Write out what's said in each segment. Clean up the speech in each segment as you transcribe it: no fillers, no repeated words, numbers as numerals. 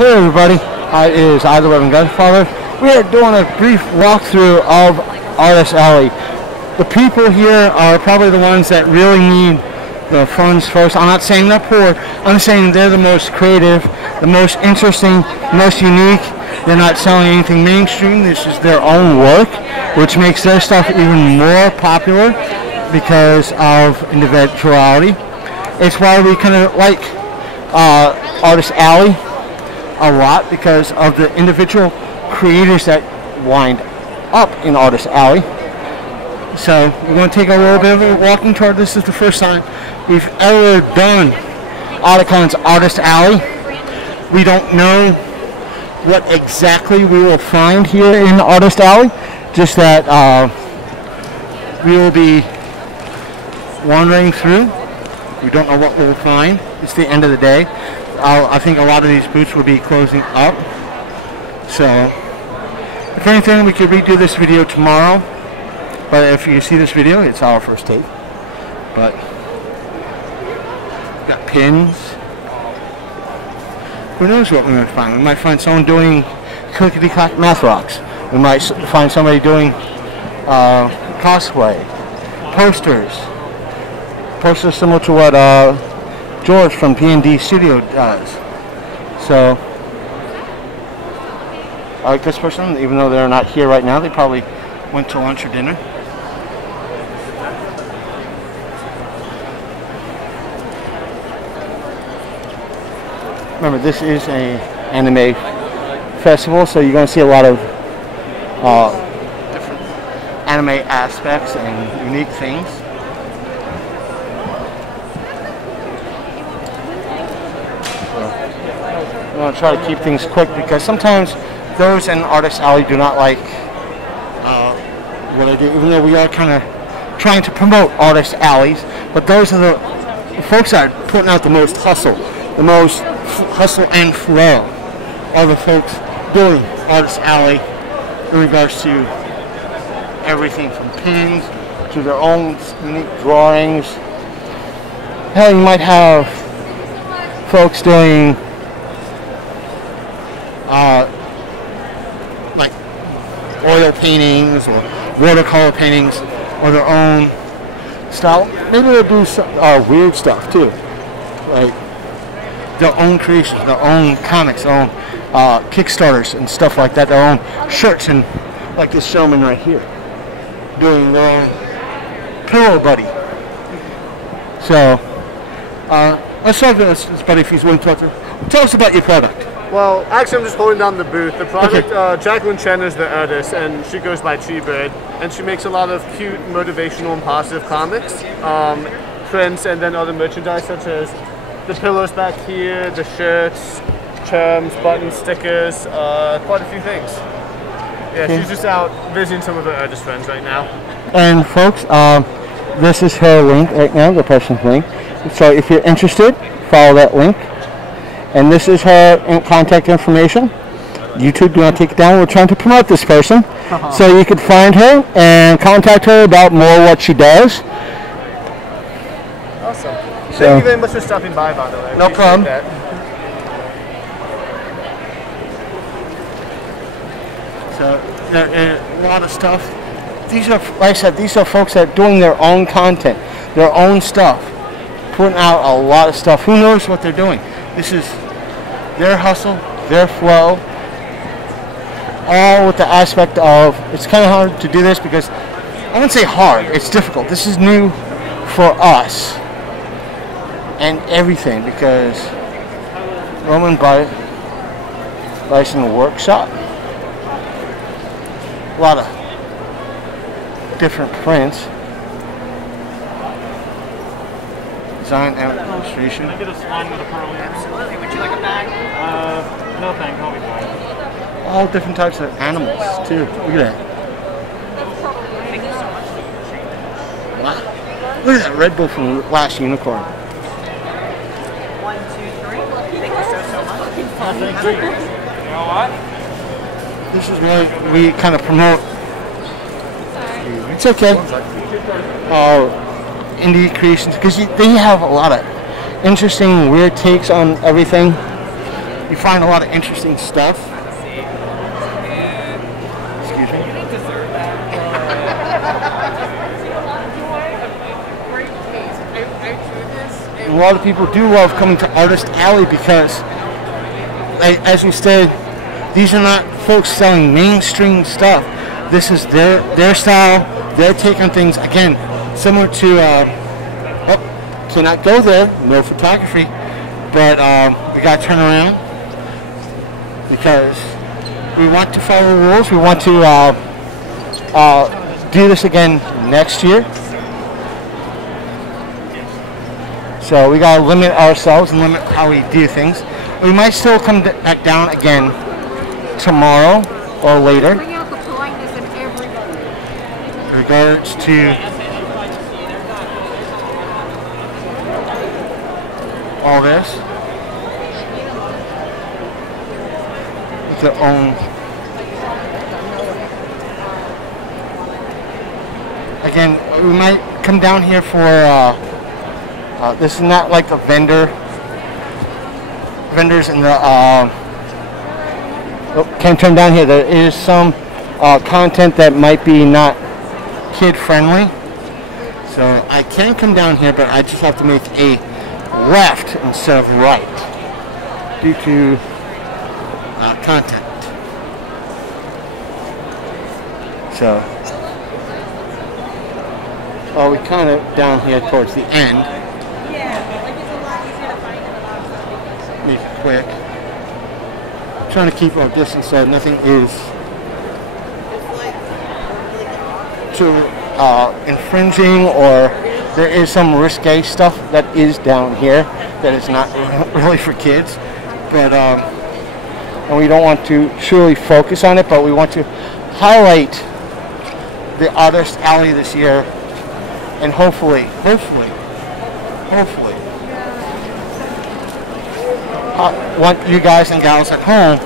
Hey everybody, it is I the Reverend Godfather. We are doing a brief walkthrough of Artist Alley. The people here are probably the ones that really need the funds first. I'm not saying they're poor, I'm saying they're the most creative, the most interesting, most unique. They're not selling anything mainstream. This is their own work, which makes their stuff even more popular because of individuality. It's why we kind of like Artist Alley a lot, because of the individual creators that wind up in Artist Alley. So we're going to take a little bit of a walking tour. This is the first time we've ever done Otakon's Artist Alley. We don't know what exactly we will find here in Artist Alley, just that we will be wandering through. We don't know what we'll find. It's the end of the day. I think a lot of these booths will be closing up. So, if anything, we could redo this video tomorrow. But if you see this video, it's our first take. But, we've got pins. Who knows what we might find? We might find someone doing clickety-clack math rocks. We might find somebody doing cosplay. Posters. Posters similar to what George from P&D Studio does. So, I like this person, even though they're not here right now. They probably went to lunch or dinner. Remember, this is an anime festival, so you're going to see a lot of different anime aspects and unique things. I'm going to try to keep things quick because sometimes those in Artist Alley do not like what I do, even though we are kind of trying to promote Artist Alleys. But those are the folks that are putting out the most hustle and flow are the folks doing Artist Alley in regards to everything from pins to their own unique drawings. Hell, you might have folks doing like oil paintings or watercolor paintings or their own style. Maybe they'll do some weird stuff too, like their own creations, their own comics, their own Kickstarters and stuff like that, their own shirts, and like this gentleman right here doing their own Pillow Buddy. So let's talk to this buddy if he's willing to talk to. Tell us about your product. Well, actually, I'm just holding down the booth. The product, okay. Jacqueline Chen is the artist, and she goes by Chi-Bird, and she makes a lot of cute, motivational, and positive comics, prints, and then other merchandise such as the pillows back here, the shirts, charms, buttons, stickers, quite a few things. Yeah, okay. She's just out visiting some of her artist friends right now. And folks, this is her link right now, the person's link. So if you're interested, follow that link. And this is her contact information. YouTube, do not take it down. We're trying to promote this person. So you could find her and contact her about more what she does. Awesome. Thank you very much for stopping by the way. No problem. So, a lot of stuff. These are, like I said, these are folks that are doing their own content, their own stuff, putting out a lot of stuff. Who knows what they're doing? This is their hustle, their flow, all with the aspect of, it's kind of hard to do this because, I wouldn't say hard, it's difficult. This is new for us and everything because Roman Bison Workshop, a lot of different prints. Design and illustration. Can I get a swan with a pearl? Absolutely. Would you like a bag? No thanks. I'll be fine. All different types of animals too. Look at that. Thank you so much. Wow. Look at that Red Bull from Last Unicorn. 1, 2, 3. Thank you so much. Thank you. You know what? This is where we kind of promote. It's okay. Indie creations, because they have a lot of interesting, weird takes on everything. you find a lot of interesting stuff. Excuse me. A lot of people do love coming to Artist Alley because, as we said, these are not folks selling mainstream stuff. This is their style, their take on things. Again, similar to, cannot go there, no photography, but we got to turn around because we want to follow the rules. We want to do this again next year. So we got to limit ourselves and limit how we do things. We might still come back down again tomorrow or later. Bring out the politeness in everybody. In regards to all this. Their own. Again, we might come down here for this is not like the vendors in the can't turn down here. There is some content that might be not kid friendly, so I can come down here, but I just have to make a left instead of right due to content. So we kind of down here towards the end. Make it quick. Trying to keep our distance so nothing is too infringing, or there is some risque stuff that is down here that is not really for kids, but and we don't want to truly focus on it, but we want to highlight the Artist Alley this year, and hopefully want you guys and gals at home,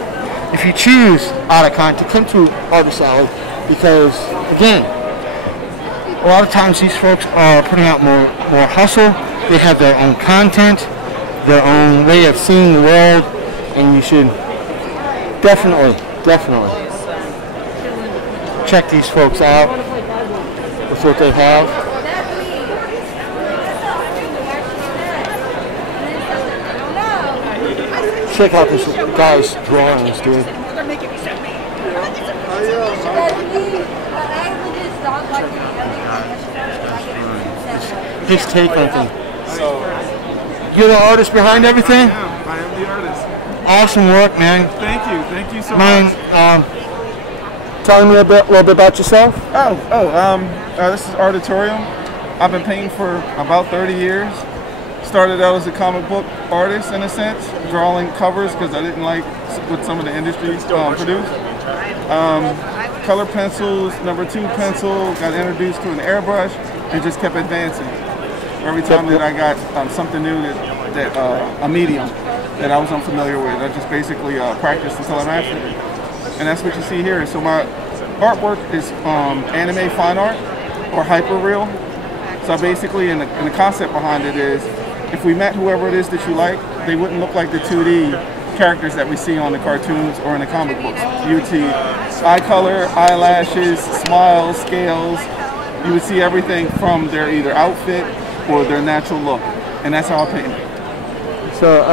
if you choose Otakon, to come to Artist Alley, because again, a lot of times these folks are putting out more hustle. They have their own content, their own way of seeing the world, and you should definitely check these folks out with what they have. Check out this guy's drawings, dude. His take on things. You're the artist behind everything? I am the artist. Awesome work, man. Thank you so Mind much. telling me a little bit about yourself? This is Artatorium. I've been painting for about 30 years. Started out as a comic book artist in a sense, drawing covers because I didn't like what some of the industry produced. Color pencils, #2 pencil, got introduced to an airbrush, and just kept advancing. Every time that I got something new, a medium that I was unfamiliar with, I just basically practiced until I mastered it. And that's what you see here. So my artwork is anime fine art or hyperreal. So basically, and the concept behind it is, if we met whoever it is that you like, they wouldn't look like the 2D characters that we see on the cartoons or in the comic books. You would see eye color, eyelashes, smiles, scales. You would see everything from their either outfit or their natural look. And that's how I paint it. So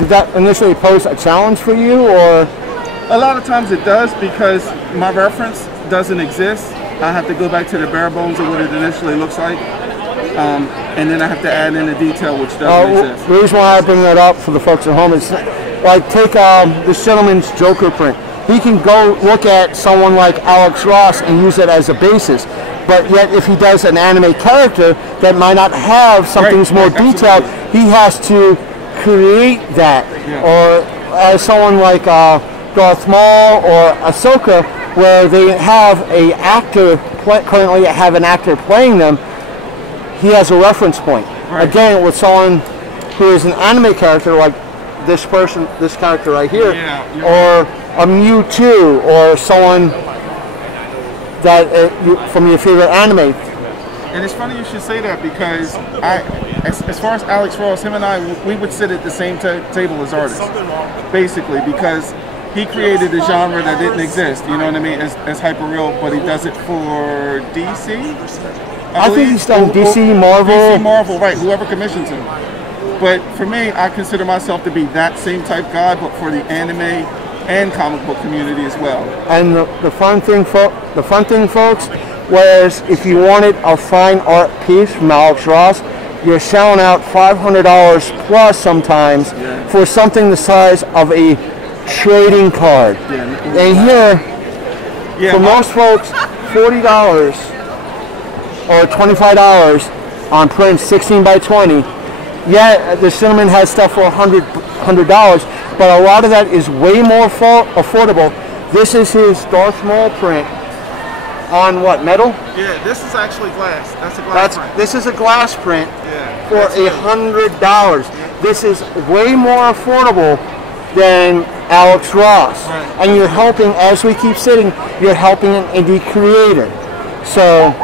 did that initially pose a challenge for you, or? A lot of times it does, because my reference doesn't exist. I have to go back to the bare bones of what it initially looks like. And then I have to add in a detail which doesn't exist. The reason why I bring that up for the folks at home is, like, take this gentleman's Joker print. He can go look at someone like Alex Ross and use it as a basis. But yet, if he does an anime character that might not have something more detailed, he has to create that. Yeah. Or as someone like Darth Maul or Ahsoka, where they have currently have an actor playing them, he has a reference point. Right. Again, with someone who is an anime character like this character right here, or a Mewtwo, or someone that from your favorite anime, And it's funny you should say that because as far as Alex Ross, him and I, we would sit at the same table as artists, basically, because he created a genre that didn't exist, you know what I mean, as hyper-real, but he does it for DC? I think he's done DC, Marvel. DC, Marvel, right, whoever commissions him. But for me, I consider myself to be that same type guy, but for the anime and comic book community as well. And the fun thing, folks, was if you wanted a fine art piece from Alex Ross, you're selling out $500 plus sometimes for something the size of a trading card. And here, for most folks, $40 or $25 on print 16 by 20. Yeah, the Cinnamon has stuff for $100, but a lot of that is way more affordable. This is his Darth Maul print on what, metal? Yeah, this is actually glass. That's a glass print. This is a glass print for $100. This is way more affordable than Alex Ross. Right. And you're helping, as we keep sitting, you're helping an indie creator. So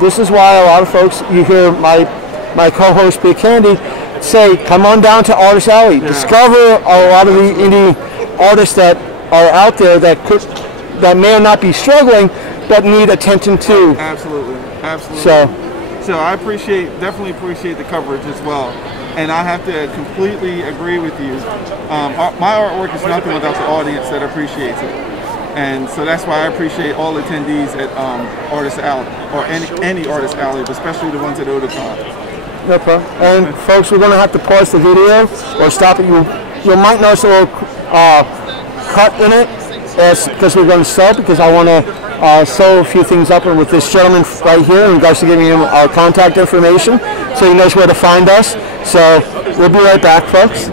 this is why a lot of folks, you hear my co-host Big Candy say, come on down to Artist Alley. Yeah. Discover a lot of the indie artists that are out there that may or not be struggling, but need attention too. Absolutely. So I definitely appreciate the coverage as well. And I have to completely agree with you. My artwork is nothing without the audience that appreciates it. And so that's why I appreciate all attendees at Artist Alley, or any Artist Alley, but especially the ones at Otakon. No problem. And folks, we're going to have to pause the video or stop it. You might notice a little cut in it because we're going to sub, because I want to sew a few things up with this gentleman right here, and you guys are giving him our contact information so he knows where to find us. So we'll be right back, folks.